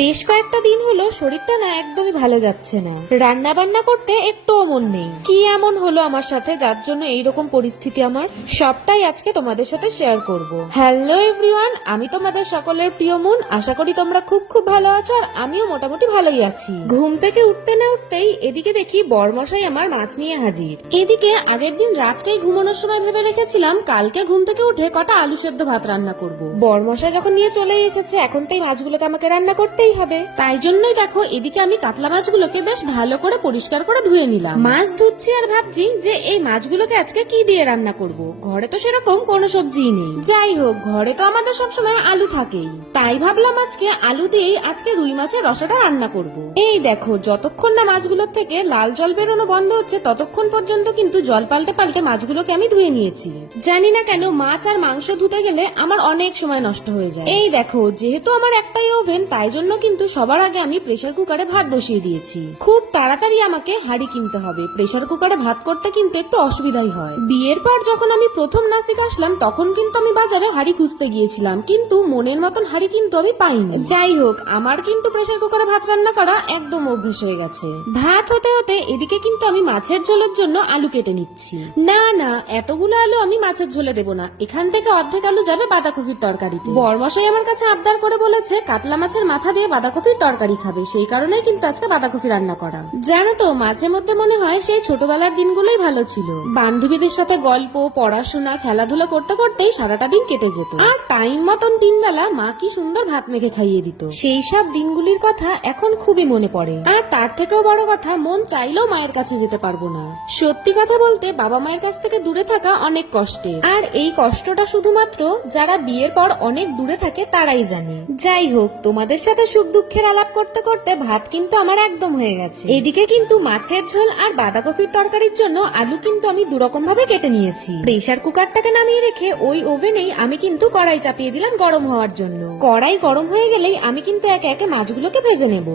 বেশ কয়েকটা দিন হলো শরীরটা না একদমই ভালো যাচ্ছে না, রান্না বান্না করতে একটুও মন নেই। কি এমন হলো আমার সাথে যার জন্য এইরকম পরিস্থিতি আমার? সবটাই আজকে তোমাদের সাথে শেয়ার করব। হ্যালো এভরিওয়ান, আমি তোমাদের সকলের প্রিয় মুন। আশা করি তোমরা খুব ভালো আছো আর আমিও মোটামুটি ভালোই আছি। ঘুম থেকে উঠতে না উঠতেই এদিকে দেখি বরমশাই আমার মাছ নিয়ে হাজির। এদিকে আগের দিন রাত্রেই ঘুমানোর সময় ভেবে রেখেছিলাম কালকে ঘুম থেকে উঠে কটা আলু সেদ্ধ ভাত রান্না করব। বরমশাই যখন নিয়ে চলে এসেছে এখন তো এই মাছগুলোকে আমাকে রান্না করতেই হবে। তাই জন্যই দেখো এদিকে আমি কাতলা মাছগুলোকে বেশ ভালো করে পরিষ্কার করে ধুয়ে নিলাম। মাছ ধুচ্ছি আর ভাবছি যে এই মাছগুলোকে আজকে কি দিয়ে রান্না করব। ঘরে তো সেরকম কোনো সবজিই নেই। যাই হোক, ঘরে তো আমাদের সবসময় আলু থাকেই, তাই ভাবলাম আজকে আলু দিয়েই আজকে রুই মাছের রসাটা রান্না করব। এই দেখো, যতক্ষণ না মাছগুলোর থেকে লাল জল বেরোনো বন্ধ হচ্ছে ততক্ষণ পর্যন্ত কিন্তু জল পাল্টে পাল্টে মাছগুলোকে আমি ধুয়ে নিয়েছি। জানি না কেন মাছ আর মাংস ধুতে গেলে আমার অনেক সময় নষ্ট হয়ে যায়। এই দেখো, যেহেতু আমার একটাই ওভেন তাই জন্য কিন্তু সবার আগে আমি প্রেসার কুকারে ভাত বসিয়ে দিয়েছি। খুব তাড়াতাড়ি আমাকে হাঁড়ি কিনতে হবে। প্রেসার কুকারে ভাত করতে কিন্তু একটু অসুবিধাই হয়। বিয়ের পর যখন আমি প্রথম নাসিক আসলাম তখন কিন্তু আমি বাজারে হাঁড়ি খুঁজতে গিয়েছিলাম, কিন্তু মনের মতন হাঁড়ি কিন্তু আমি পাইনি। যাই হোক, আমার কিন্তু প্রেসার কুকারে ভাত রান্না করা একদম অভ্যেস হয়ে গেছে। ভাত হতে হতে এদিকে কিন্তু আমি মাছের ঝোলের জন্য আলু কেটে নিচ্ছি। না না, এতগুলো আলু আমি মাছের ঝোলে দেবো না, এখান থেকে অর্ধেক আলু যাবে বাঁধাকপির তরকারিতে। বরমশাই আমার কাছে আবদার করে বলেছে কাতলা মাছের মাথা দিয়ে বাঁধাকপির তরকারি খাবে, সেই কারণেই কিন্তু আজকে বাঁধাকপি রান্না করা। জানো তো, মাঝে মধ্যে মনে হয় সেই ছোটবেলার দিনগুলোই ভালো ছিল। বান্ধবীদের সাথে গল্প, পড়াশোনা, খেলাধুলা করতে করতেই সারাটা দিন কেটে যেত। আর টাইম মতন 3 বেলা মা কি সুন্দর ভাত মেখে খাইয়ে দিত। সেই সব দিনগুলির কথা এখন খুবই মনে পড়ে। আর তার থেকেও বড় কথা, মন চাইলেও মায়ের কাছে যেতে পারবো না। সত্যি কথা বলতে বাবা মায়ের কাছ থেকে দূরে থাকা অনেক কষ্টের, আর এই কষ্টটা শুধুমাত্র যারা বিয়ের পর অনেক দূরে থাকে তারাই জানে। যাই হোক, তোমাদের সাথে সুখ দুঃখের আলাপ করতে করতে ভাত কিন্তু আমার একদম হয়ে গেছে। এদিকে কিন্তু মাছের ঝোল আর বাঁধাকপির তরকারির জন্য আলু কিন্তু আমি দুরকম ভাবে কেটে নিয়েছি। প্রেসার কুকারটাকে নামিয়ে রেখে ওই ওভেনেই আমি কিন্তু কড়াই চাপিয়ে দিলাম গরম হওয়ার জন্য। কড়াই গরম হয়ে গেলেই আমি কিন্তু একে একে মাছগুলোকে ভেজে নেব।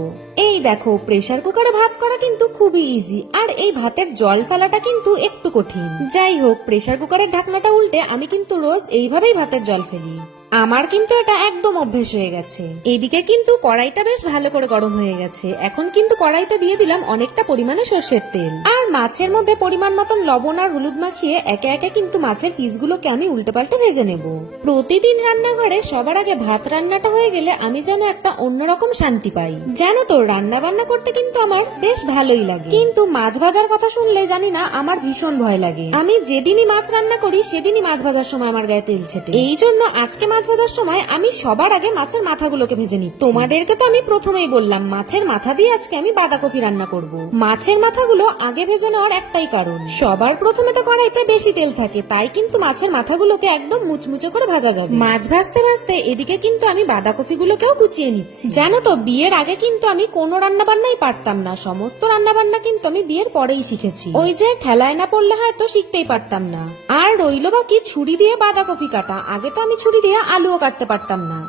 এই দেখো, প্রেসার কুকারে ভাত করা কিন্তু খুবই ইজি, আর এই ভাতের জল ফেলাটা কিন্তু একটু কঠিন। যাই হোক, প্রেসার কুকারের ঢাকনাটা উল্টে আমি কিন্তু রোজ এইভাবেই ভাতের জল ফেলি। আমার কিন্তু এটা একদম অভ্যেস হয়ে গেছে। এদিকে কিন্তু কড়াইটা বেশ ভালো করে গরম হয়ে গেছে। এখন কিন্তু কড়াইতে দিয়ে দিলাম অনেকটা পরিমাণে সর্ষের তেল, আর মাছের মধ্যে পরিমাণ মতন লবণ আর হলুদ মাখিয়ে একে একে কিন্তু মাছের পিসগুলোকে আমি উল্টে পাল্টে ভেজে নেব। প্রতিদিন রান্নাঘরে সবার আগে ভাত রান্নাটা হয়ে গেলে আমি যেন একটা অন্যরকম শান্তি পাই। জানো তো, রান্না বান্না করতে কিন্তু আমার বেশ ভালোই লাগে, কিন্তু মাছ ভাজার কথা শুনলে জানি না আমার ভীষণ ভয় লাগে। আমি যেদিনই মাছ রান্না করি সেদিনই মাছ ভাজার সময় আমার গায়ে তেল ছেটে। এই জন্য আজকে মাছ ভাজার সময় আমি সবার আগে মাছের মাথাগুলোকে ভেজে নিচ্ছি। তোমাদেরকে তো আমি প্রথমেই বললাম মাছের মাথা দিয়ে আজকে আমি বাঁধাকপি রান্না করব। মাছের মাথাগুলো আগে ভেজে নেওয়ার একটাই কারণ, সবার প্রথমে তো কড়াইতে বেশি তেল থাকে, তাই কিন্তু মাছের মাথাগুলোকে একদম মুচমুচে করে ভাজা যাবে। মাছ ভাজতে ভাজতে এদিকে কিন্তু আমি বাঁধাকপিগুলোকেও কুচিয়ে নিচ্ছি। জানো তো, বিয়ের আগে কিন্তু আমি কোনো রান্না বান্নাই পারতাম না। সমস্ত রান্না বান্না কিন্তু আমি বিয়ের পরেই শিখেছি। ওই যে ঠেলায় না পড়লে হয়তো শিখতেই পারতাম না। আর রইলো বাকি ছুরি দিয়ে বাঁধাকপি কাটা। আগে তো আমি ছুরি দিয়ে আলুও কাটতে পারতাম না।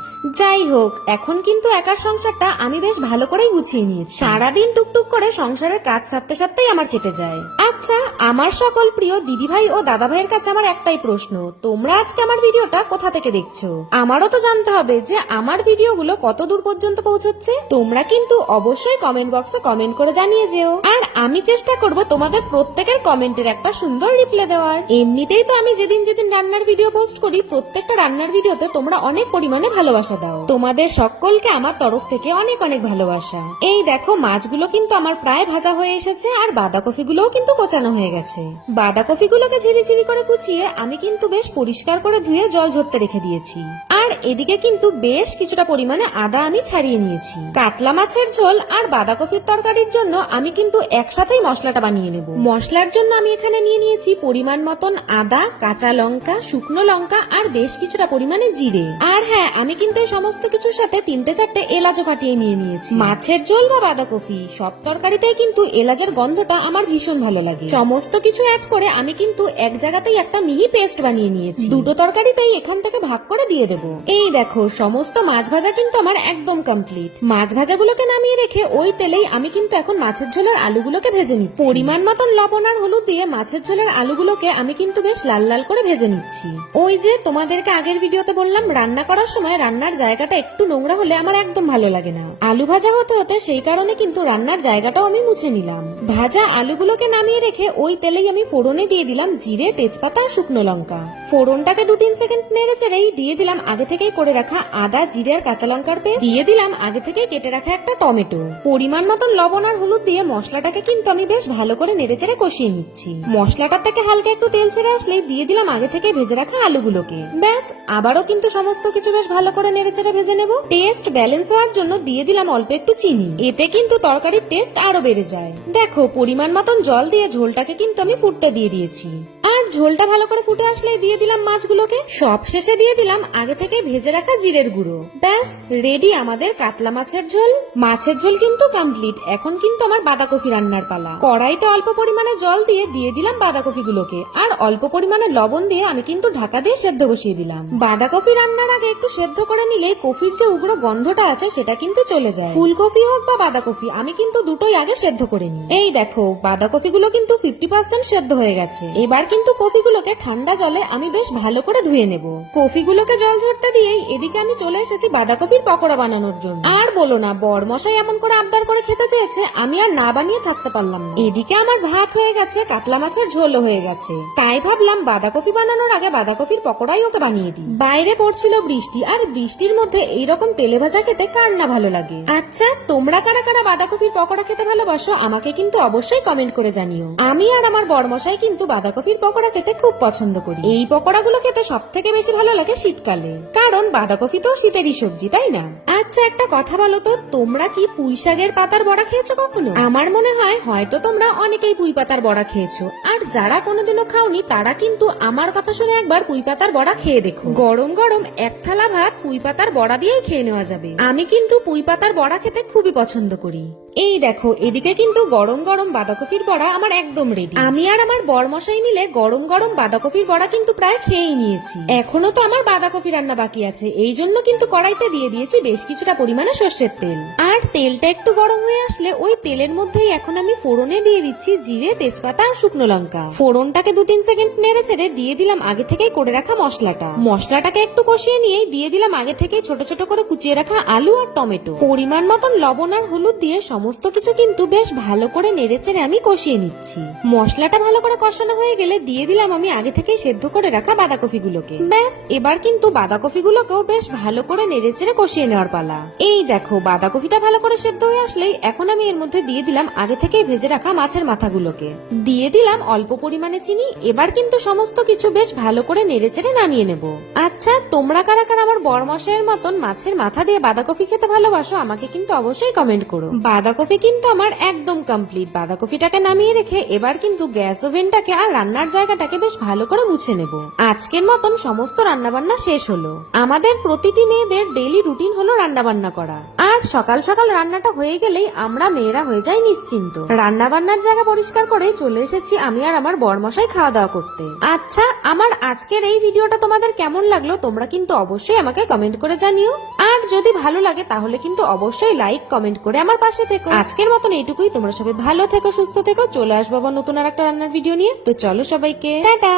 যাই হোক, এখন কিন্তু একার সংসারটা আমি বেশ ভালো করেই গুছিয়ে নিয়েছি। সারাদিন টুকটুক করে সংসারের কাজ সারতে সারতেই আমার কেটে যায়। আচ্ছা, আমার সকল প্রিয় দিদিভাই ও দাদা ভাইয়ের কাছে আমার একটাই প্রশ্ন, তোমরা আজকে আমার ভিডিওটা কোথা থেকে দেখছো? আমারও তো জানতে হবে যে আমার ভিডিওগুলো কত দূর পর্যন্ত পৌঁছচ্ছে। তোমরা কিন্তু অবশ্যই কমেন্ট বক্সে কমেন্ট করে জানিয়ে যেও, আর আমি চেষ্টা করব তোমাদের প্রত্যেকের কমেন্টের একটা সুন্দর রিপ্লাই দেওয়ার। এমনিতেই তো আমি যেদিন যেদিন রান্নার ভিডিও পোস্ট করি প্রত্যেকটা রান্নার ভিডিওতে তোমরা অনেক পরিমাণে ভালোবাসা দাও। তোমাদের সকলকে আমার তরফ থেকে অনেক অনেক ভালোবাসা। এই দেখো, মাছগুলো কিন্তু আমার প্রায় ভাজা হয়ে এসেছে, আর বাঁধাকপিগুলোও কিন্তু কোচানো হয়ে গেছে। বাঁধাকপিগুলোকে ঝিরিঝিরি করে কুচিয়ে আমি কিন্তু বেশ পরিষ্কার করে ধুয়ে জল ঝরতে রেখে দিয়েছি। আর এদিকে কিন্তু বেশ কিছুটা পরিমাণে আদা আমি ছাড়িয়ে নিয়েছি। কাতলা মাছের ঝোল আর বাঁধাকপির তরকারির জন্য আমি কিন্তু একসাথেই মশলাটা বানিয়ে নেব। মশলার জন্য আমি এখানে নিয়ে নিয়েছি পরিমাণ মতন আদা, কাঁচা লঙ্কা, শুকনো লঙ্কা আর বেশ কিছুটা পরিমাণে জিরে। আর হ্যাঁ, আমি কিন্তু এই সমস্ত কিছুর সাথে 3-4টে এলাচও ফাটিয়ে নিয়ে নিয়েছি। মাছের ঝোল বা বাঁধাকপি সব তরকারিতেই কিন্তু এলাচের গন্ধটা আমার ভীষণ ভালো লাগে। সমস্ত কিছু অ্যাড করে আমি কিন্তু এক জায়গাতেই একটা মিহি পেস্ট বানিয়ে নিয়েছি। দুটো তরকারিতেই এখান থেকে ভাগ করে দিয়ে দেব। এই দেখো, সমস্ত মাছ ভাজা কিন্তু আমার একদম কমপ্লিট। মাছ ভাজাগুলোকে নামিয়ে রেখে ওই তেলেই আমি কিন্তু এখন মাছের ঝোলের আলুগুলোকে ভেজে নিচ্ছি। পরিমাণ মতন লবণ আর হলুদ দিয়ে মাছের ঝোলের আলুগুলোকে আমি কিন্তু বেশ লাল লাল করে ভেজে নিচ্ছি। ওই যে তোমাদেরকে আগের ভিডিওতে বললাম পারলাম রান্না করার সময় রান্নার জায়গাটা একটু নোংরা হলে আমার একদম ভালো লাগে না। আলু ভাজা হতে হতে সেই কারণে কিন্তু রান্নার জায়গাটাও আমি মুছে নিলাম। ভাজা আলুগুলোকে নামিয়ে রেখে ওই তেলেই আমি ফোড়নে দিয়ে দিলাম জিরে, তেজপাতা আর শুকনো লঙ্কা। ফোড়নটাকে 2-3 সেকেন্ড নেড়ে চেড়েই দিয়ে দিলাম আগে থেকেই করে রাখা আদা, জিরে আর কাঁচা লঙ্কার পেস্ট, দিয়ে দিলাম আগে থেকেই কেটে রাখা একটা টমেটো। পরিমাণ মতন লবণ আর হলুদ দিয়ে মশলাটাকে কিন্তু আমি বেশ ভালো করে নেড়ে চেড়ে কষিয়ে নিচ্ছি। মশলাটার থেকে হালকা একটু তেল ছেড়ে আসলেই দিয়ে দিলাম আগে থেকে ভেজে রাখা আলুগুলোকে। ব্যাস, আবারও কিন্তু সমস্ত কিছু বেশ ভালো করে নেড়ে চেড়ে ভেজে নেব। টেস্ট ব্যালেন্স হওয়ার জন্য দিয়ে দিলাম অল্প একটু চিনি, এতে কিন্তু তরকারির টেস্ট আরো বেড়ে যায়। দেখো পরিমাণ মতন জল দিয়ে ঝোলটাকে কিন্তু আমি ফুটতে দিয়ে দিয়েছি। আর ঝোলটা ভালো করে ফুটে আসলে দিয়ে দিলাম মাছগুলোকে। সব শেষে দিয়ে দিলাম আগে থেকে ভেজে রাখা জিরের গুঁড়ো। ব্যাস রেডি আমাদের কাতলা মাছের ঝোল। মাছের ঝোল কিন্তু কমপ্লিট। এখন কিন্তু আমার বাঁধাকপি রান্নার পালা। কড়াইতে অল্প পরিমাণে জল দিয়ে দিলাম বাঁধাকপি গুলোকে, আর অল্প পরিমাণে লবণ দিয়ে আমি কিন্তু ঢাকা দিয়ে সেদ্ধ বসিয়ে দিলাম। বাঁধাকপি রান্নার আগে একটু সেদ্ধ করে নিলে কফির যে উগ্র গন্ধটা আছে সেটা কিন্তু চলে যায়। ফুলকপি হোক বা বাঁধাকপি আমি কিন্তু দুটোই আগে সেদ্ধ করে নিই। এই দেখো বাঁধাকপি গুলো কিন্তু 50% সেদ্ধ হয়ে গেছে। এবার কিন্তু কফিগুলোকে ঠান্ডা জলে আমি বেশ ভালো করে ধুয়ে নেব। কফিগুলোকে জল ঝরতে দিয়েই এদিকে আমি চলে এসেছি বাঁধাকপির পকোড়া বানানোর জন্য। আর বলো না, বরমশাই এমন করে আবদার করে খেতে চেয়েছে, আমি আর না বানিয়ে থাকতে পারলাম না। এদিকে আমার ভাত হয়ে গেছে, কাতলা মাছের ঝোলও হয়ে গেছে। তাই ভাবলাম বাঁধাকপি বানানোর আগে বাঁধাকপির পকোড়াই ওকে বানিয়ে দিই। বাইরে পড়ছিল বৃষ্টি, আর বৃষ্টির মধ্যে এইরকম তেলে ভাজা খেতে কার না ভালো লাগে। আচ্ছা, তোমরা কারা কারা বাঁধাকপির পকোড়া খেতে ভালোবাসো আমাকে কিন্তু অবশ্যই কমেন্ট করে জানিও। আমি আর আমার বরমশাই কিন্তু বাঁধাকপির পকোড়া খেতে খুব পছন্দ করি। এই পকোড়াগুলো খেতে সব থেকে বেশি ভালো লাগে শীতকালে, কারণ বাঁধাকপি তো শীতেরই সবজি, তাই না? আচ্ছা একটা কথা বলো তো, তোমরা কি পুঁই শাকের পাতার বড়া খেয়েছো কখনো? আমার মনে হয় হয়তো তোমরা অনেকেই পুঁই পাতার বড়া খেয়েছো, আর যারা কোনোদিনও খাওনি তারা কিন্তু আমার কথা শুনে একবার পুঁই পাতার বড়া খেয়ে দেখো। গরম গরম এক থালা ভাত পুঁই পাতার বড়া দিয়েই খেয়ে নেওয়া যাবে। আমি কিন্তু পুঁই পাতার বড়া খেতে খুবই পছন্দ করি। এই দেখো এদিকে কিন্তু গরম গরম বাঁধাকপির বড়া আমার একদম রেডি। আমি আর আমার বরমশাই মিলে গরম গরম বাঁধাকপির বড়া কিন্তু প্রায় খেয়েই নিয়েছি। এখনো তো আমার বাঁধাকপি রান্না বাকি আছে, এই জন্য কিন্তু কড়াইতে দিয়ে দিয়েছি বেশ কিছুটা পরিমাণে সর্ষের তেল। আর তেলটা একটু গরম হয়ে আসলে ওই তেলের মধ্যেই এখন আমি ফোড়নে দিয়ে দিচ্ছি জিরে, তেজপাতা আর শুকনো লঙ্কা। ফোড়নটাকে 2-3 সেকেন্ড নেড়ে চেড়ে দিয়ে দিলাম আগে থেকেই করে রাখা মশলাটা। মশলাটাকে একটু কষিয়ে নিয়ে দিয়ে দিলাম আগে থেকেই ছোট ছোট করে কুচিয়ে রাখা আলু আর টমেটো। পরিমাণ মতন লবণ আর হলুদ দিয়ে সমস্ত কিছু কিন্তু বেশ ভালো করে নেড়ে চেড়ে আমি কষিয়ে নিচ্ছি। মশলাটা ভালো করে কষানো হয়ে গেলে দিয়ে দিলাম আমি আগে থেকেই সেদ্ধ করে রাখা বাঁধাকপি গুলোকে। ব্যাস এবার কিন্তু বাঁধাকপি গুলোকেও বেশ ভালো করে নেড়ে চেড়ে কষিয়ে নেওয়ার পালা। এই দেখো বাঁধাকপিটা ভালো করে সেদ্ধ হয়ে আসলেই এখন আমি এর মধ্যে দিয়ে দিলাম আগে থেকেই ভেজে রাখা মাছের মাথাগুলোকে। দিয়ে দিলাম অল্প পরিমাণে চিনি। এবার কিন্তু সমস্ত কিছু বেশ ভালো করে নেড়ে চেড়ে নামিয়ে নেব। আচ্ছা তোমরা কারা কারা আমার বরমশাইয়ের মতন মাছের মাথা দিয়ে বাঁধাকপি খেতে ভালোবাসো আমাকে কিন্তু অবশ্যই কমেন্ট করো। বাঁধাকপি কিন্তু আমার একদম কমপ্লিট। বাঁধাকপিটাকে নামিয়ে রেখে এবার কিন্তু গ্যাস ওভেনটাকে আর রান্নার জায়গাটাকে বেশ ভালো করে মুছে নেব। আজকের মতন সমস্ত রান্নাবান্না শেষ হলো। আমাদের প্রতিটি মেয়েদের ডেইলি রুটিন হলো রান্নাবান্না করা, আর সকাল সকাল রান্নাটা হয়ে গেলেই আমরা মেয়েরা হয়ে যাই নিশ্চিন্ত। রান্নাবান্নার জায়গা পরিষ্কার করে চলে এসেছি আমি আর আমার বরমশাই খাওয়া দাওয়া করতে। আচ্ছা আমার আজকের এই ভিডিওটা তোমাদের কেমন লাগলো তোমরা কিন্তু অবশ্যই আমাকে কমেন্ট করে জানিও, আর যদি ভালো লাগে তাহলে কিন্তু অবশ্যই লাইক কমেন্ট করে আমার পাশে থেকো। আজকের মতন এইটুকুই। তোমরা সবাই ভালো থেকো, সুস্থ থেকো। চলে আসবো আবার নতুন আর একটা রান্নার ভিডিও নিয়ে। তো চলো সবাইকে টাটা।